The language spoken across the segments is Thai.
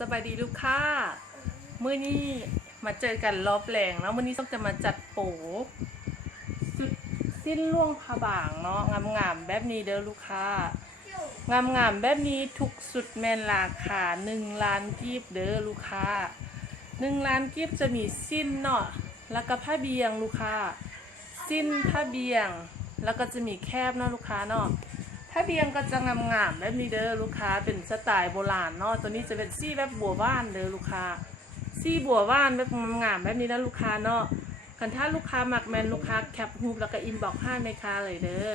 สบายดีลูกค้ามื้อนี้มาเจอกันรอบแรงแล้วมื้อนี้ต้องจะมาจัดโปสุดสิ้นล่วงผ้าบางเนาะงามๆแบบนี้เด้อลูกค้างามๆแบบนี้ทุกสุดแม่นราคา1 ล้านกีบเด้อลูกค้า1 ล้านกีบจะมีสิ้นเนาะแล้วก็ผ้าเบียงลูกค้าสิ้นผ้าเบียงแล้วก็จะมีแคบเนาะลูกค้าเนาะผ้าเบียงก็จะงามๆแบบนี้เด้อลูกค้าเป็นสไตล์โบราณเนาะตัวนี้จะเป็นซี่แบบบัวบ้านเด้อลูกค้าซี่บัวบ้านแบบงามๆแบบนี้นะลูกค้าเนาะคันถ้าลูกค้ามักแมนลูกค้าแคปรูปแล้วก็อินบ็อกซ์ให้แม่ค้าเลยเด้อ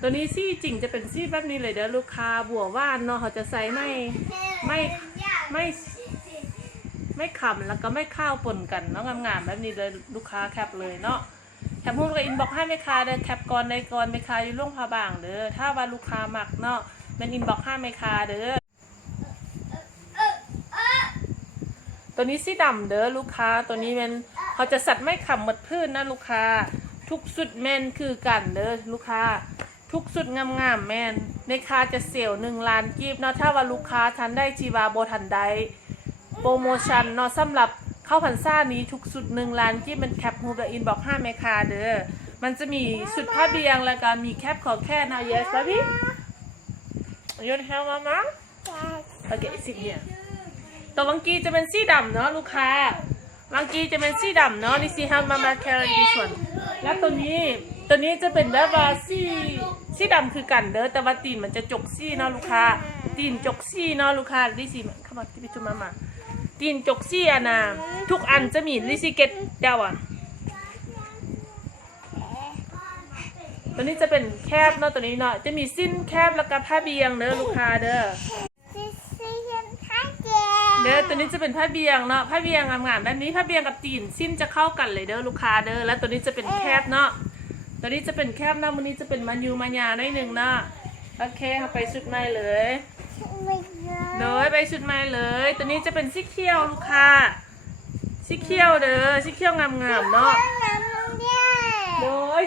ตัวนี้ซี่จริงจะเป็นซี่แบบนี้เลยเด้อลูกค้าบัวบ้านเนาะเขาจะใส่ไม่ขำแล้วก็ไม่ข้าวปนกันเนาะงามๆแบบนี้เลยลูกค้าแคปเลยเนาะแคปรูปแล้วก็อินบ็อกซ์ให้แม่ค้าเด้อแคปก่อนในก่อนแม่ค้าอยู่ล่วงพาบางเด้อถ้าว่าลูกค้ามักเนาะเป็นอินบ็อกซ์ให้แม่ค้าเด้อตัวนี้สีดำเด้อลูกค้าตัวนี้มันเขาจะสัตว์ไม่ขำหมดพื้นนะลูกค้าทุกสุดแมนคือกันเด้อลูกค้าทุกสุดงามๆแมนในคาจะเสียว1 ล้านกีบเนาะถ้าว่าลูกค้าทันได้จีวาโบทันได้โปรโมชั่นเนาะสำหรับเข้าพรรษานี้ทุกสุด1 ล้านกีบมันแคปฮูบและอินบอก5แม่ค้าเด้อมันจะมีสุดผ้าเบียงแล้วก็มีแคปขอแค่นะ yes baby you want help mama okay sit hereตัววังกีจะเป็นสีดำเนาะลูกค้าวังกีจะเป็นสีดำเนาะนี่สิฮัมมามาแคร์รีส่วนแล้วตัวนี้จะเป็นแบบว่าสีดำคือกันเด้อแต่ว่าตีนมันจะจกซี่เนาะลูกค้าตีนจกซี่เนาะลูกค้าลิซี่เข้ามาที่พิจุมาตีนจกซี่อะนะทุกอันจะมีลิซี่เก็ตเดาอ่ะตัวนี้จะเป็นแคบเนาะตัวนี้เนาะจะมีสิ้นแคบแล้วก็ผ้าเบียงเด้อลูกค้าเด้อตัวนี้จะเป็นผ้าเบียงเนาะผ้าเบียงงามๆแบบนี้ผ้าเบียงกับตีนสิ้นจะเข้ากันเลยเด้อลูกค้าเด้อแล้วตัวนี้จะเป็นแคบเนาะตัวนี้จะเป็นแคบเนาะวันนี้จะเป็นมันยูมายาหน่อยหนึ่งเนาะโอเคเอาไปชุดใหม่เลยไปชุดใหม่เลยตัวนี้จะเป็นสีเขียวลูกค้าสีเขียวเด้อสีเขียวงามๆเนาะ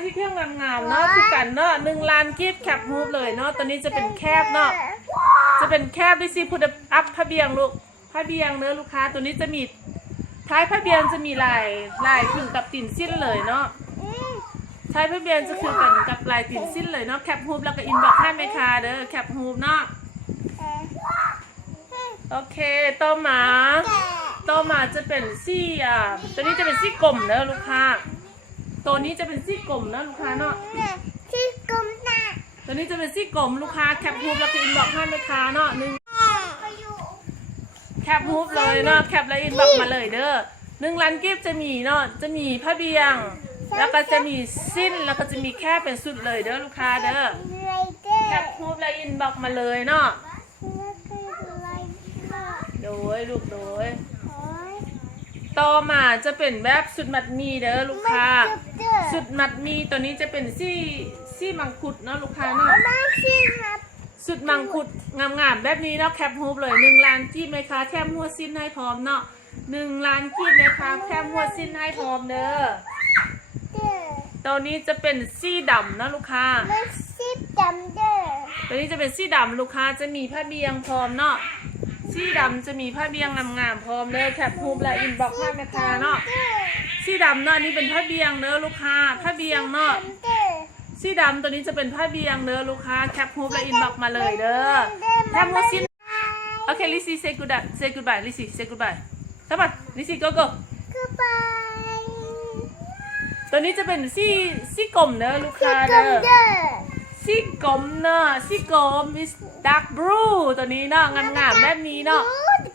สีเขียวงามๆเนาะคือกันเนาะ1 ล้านกีบแคปฮูบเลยเนาะตัวนี้จะเป็นแคบเนาะจะเป็นแคบด้วยสิพุทธอัพผ้าเบียงลูกผ้าเบียงเนื้อลูกค้าตัวนี้จะมีท้ายผ้าเบียงจะมีลายคือกับติ่นสิ้นเลยเนาะท้ายผ้าเบียงจะคือกันกับลายติ่นสิ้นเลยเนาะแคปฮูบแล้วก็อินบ็อกซ์ให้แม่ค้าเด้อแคปฮูบเนาะโอเคต่อมาจะเป็นซี่ตัวนี้จะเป็นซี่กลมเด้อลูกค้าตัวนี้จะเป็นซี่กลมนะลูกค้าเนาะซี่กลมนะตัวนี้จะเป็นซี่กลมลูกค้าแคปฮูบแล้วก็อินบ็อกซ์ให้แม่ค้าเนาะแคปฮูบเลยเนาะแคปแล้วอินบ็อกซ์มาเลยเด้อ1 ล้านกีบจะมีเนาะจะมีผ้าเบียงแล้วก็จะมีสิ้นแล้วก็จะมีแค่เป็นสุดเลยเด้อลูกค้าเด้อแคปฮูบแล้วอินบ็อกซ์มาเลยเนาะโดยลูกโดยต่อมาจะเป็นแบบสุดมัดมีเด้อลูกค้าสุดมัดมีตัวนี้จะเป็นซี่มังคุดเนาะลูกค้าเนาะสุดมังคุดงามๆแบบนี้เนาะแคปฮูบเลย1 ล้านกีบไหมคะแถมหัวสิ้นให้พร้อมเนาะ1 ล้านกีบไหมคะแถมหัวสิ้นให้พร้อมเด้อตัวนี้จะเป็นซี่ดำนะลูกค้าซี่ดำเด้อตัวนี้จะเป็นซี่ดำลูกค้าจะมีผ้าเบียงพร้อมเนาะซี่ดำจะมีผ้าเบียงงามๆพร้อมเด้อแคปฮูบและอินบ็อกซ์ให้แม่ค้าเนาะซี่ดำเนาะนี่เป็นผ้าเบียงเด้อลูกค้าผ้าเบียงเนาะสีดำตัวนี้จะเป็นผ้าเบียงเด้อลูกค้าแคปฮูบและอินบ็อกซ์มาเลยเด้อแถมหัวสิ้นโอเคลิซี่ say goodbye ลิซี่ say goodbye สวัสดีลิซี่ go goodbye ตัวนี้จะเป็นซี่กลมเด้อลูกค้าเด้อซี่กลมเนาะซี่กลม is dark blue ตัวนี้เนาะงามๆแบบนี้เนาะ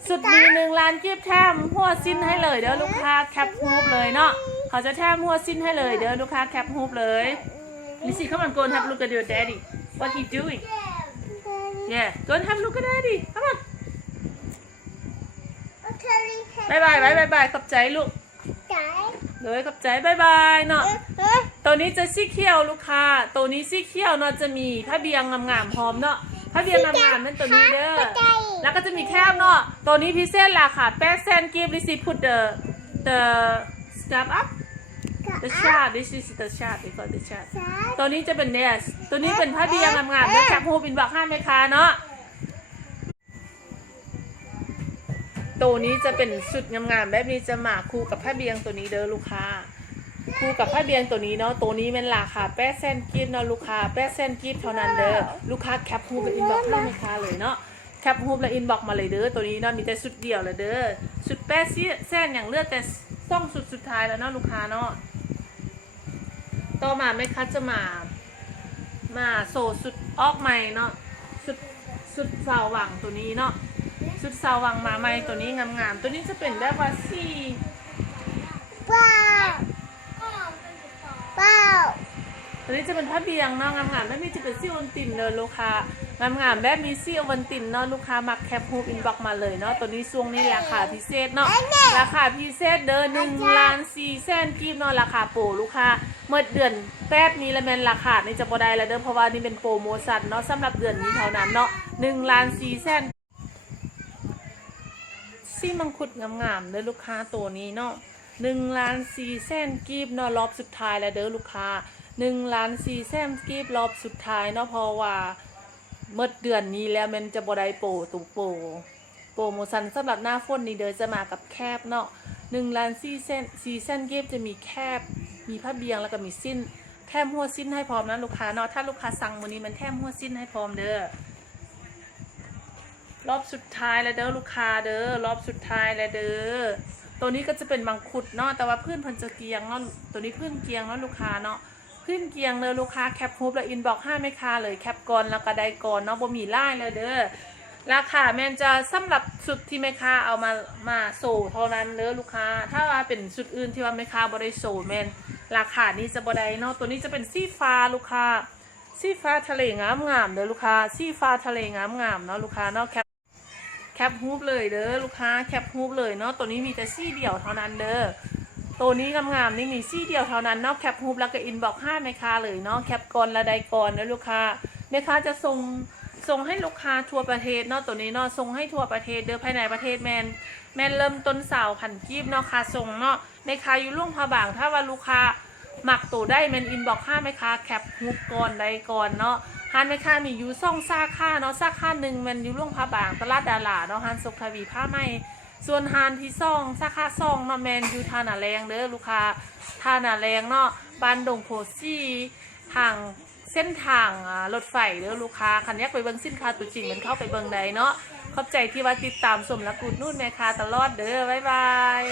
สุดมี1 ล้านกีบแถมหัวสิ้นให้เลยเด้อลูกค้าแคปฮูบเลยเนาะเขาจะแถมหัวสิ้นให้เลยเด้อลูกค้าแคปฮูบเลยLizzie, come on, go and have a look at your daddy. What he doing? Yeah, go and have a look at daddy. Come on. Bye. ขอบใจลูกเลยขอบใจบายเนาะตัวนี้จะสีเขียวลูกค้าตัวนี้สีเขียวเนาะจะมีผ้าเบียงงามๆพร้อมเนาะผ้าเบียงงามๆนั่นตัวนี้เด้อแล้วก็จะมีแคบเนาะตัวนี้พิเศษราคา8 give Lizzie put the strap up the shot this is the shot they call the shot ตัวนี้จะเป็นเนสตัวนี้เป็นผ้าเบียงงามๆแล้วแคปฮูบินบอกให้แม่ค้าเนาะ ตัวนี้จะเป็นสุดงามๆแบบนี้จะมาคู่กับผ้าเบียงตัวนี้เด้อลูกค้าคู่กับผ้าเบียงตัวนี้เนาะตัวนี้เป็นราคา8 เซนต์กีบเนาะลูกค้า8 เซนต์กีบเท่านั้นเด้อลูกค้าแคปรูปและอินบ็อกซ์ให้แม่ค้าเลยเนาะแคปรูปและอินบ็อกซ์มาเลยเด้อตัวนี้เนาะมีแต่สุดเดียวเลยเด้อสุด8 เซนต์อย่างเลือดแต่ซ่องสุดสุดท้ายแล้วเนาะลูกค้าเนาะต่อมาแม่ค้าจะมาโซสุดออกใหม่เนาะสุดสาวหวังตัวนี้เนาะสุดสาวหวังมาใหม่ตัวนี้งามๆตัวนี้จะเป็นแบบว่าซี่ เปล่าเปล่า ตัวนี้จะเป็นผ้าเบียงเนาะงามๆแบบนี้จะเป็นซี่โอนตินเลยลูกค้างามๆแบบมีซี่โอนตินเนาะลูกค้ามักแคปฮูปอินบ็อกมาเลยเนาะตัวนี้ช่วงนี้ราคาพิเศษเนาะราคาพิเศษเด้อ1,400,000กีบเนาะราคาโปรลูกค้าเมื่อเดือน8นี้แล้วแม่นราคานี่จะบ่ได้แล้วเด้อเพราะว่านี่เป็นโปรโมชั่นเนาะสำหรับเดือนนี้เท่านั้นเนาะ1,400,000ซี่มังคุดงามๆเด้อลูกค้าตัวนี้เนาะ1,400,000กีบเนาะรอบสุดท้ายแล้วเด้อลูกค้า1,400,000กีบรอบสุดท้ายเนาะเพราะว่าเมื่อเดือนนี้แล้วมันจะบ่ได้โปรตุโปรโมชั่นสำหรับหน้าฝนนี้เด้อจะมากับแคบเนาะ1,400,000กีบจะมีแคบมีผ้าเบียงแล้วก็มีสิ้นแถมหัวสิ้นให้พร้อมนะลูกค้าเนาะถ้าลูกค้าสั่งมื้อนี้มันแถมหัวสิ้นให้พร้อมเด้อรอบสุดท้ายแล้วเด้อลูกค้าเด้อรอบสุดท้ายแล้วเด้อตัวนี้ก็จะเป็นมังคุดเนาะแต่ว่าพื้นเพิ่นจะเกียงเนาะตัวนี้พื้นเกียงเนาะลูกค้าเนาะพื้นเกียงเลยลูกค้าแคปฮูปและอินบ็อกซ์ให้แม่ค้าเลยแคปก่อนแล้วก็ได้ก่อนเนาะบ่มีล่ายเลยเด้อราคาแม่นจะสำหรับสุดที่แม่ค้าเอามาโซเท่านั้นเด้อลูกค้าถ้าว่าเป็นสุดอื่นที่ว่าแม่ค้าบ่ได้โซแม่นราคานี้จะบ่ได้เนาะตัวนี้จะเป็นสีฟ้าลูกค้าสีฟ้าทะเลงามๆเด้อลูกค้าสีฟ้าทะเลงามๆเนาะลูกค้าเนาะแคปฮูปเลยเด้อลูกค้าแคปฮูปเลยเนาะตัวนี้มีแต่ซี่เดียวเท่านั้นเด้อตัวนี้งามๆนี่มีซี่เดียวเท่านั้นเนาะแคปฮูปแล้วก็อินบ็อกซ์ให้แม่ค้าเลยเนาะแคปก่อนและใดก่อนนะลูกค้าแม่ค้าจะส่งให้ลูกค้าทั่วประเทศเนาะตัวนี้เนาะส่งให้ทั่วประเทศเด้อภายในประเทศแมนเริ่มต้น20,000กีบเนาะค่าส่งเนาะแม่ค้าอยู่ล่วงพระบางถ้าว่าลูกค้าหมักตัวได้แมนอินบ็อกซ์ให้แม่ค้าแคปฮูปก่อนใดก่อนเนาะฮันแม่ค้ามีอยู่2สาขาเนาะสาขาหนึ่งมันอยู่ล่วงพระบางตลาดดาราเนาะฮันสุขทวีผ้าไหมส่วนฮานที่2สาขา2เนาะแมนอยู่ท่านาแรงเด้อลูกค้าท่านาแรงเนาะบ้านดงโพซี่ทางเส้นทางรถไฟเด้อลูกค้าคันอยากไปเบิ่งสินค้าตัวจริงมันเข้าไปเบิ่งใดเนาะขอบใจที่ว่าติดตามสมและกูดนู่นแม่ค้าตลอดเด้อบ๊ายบาย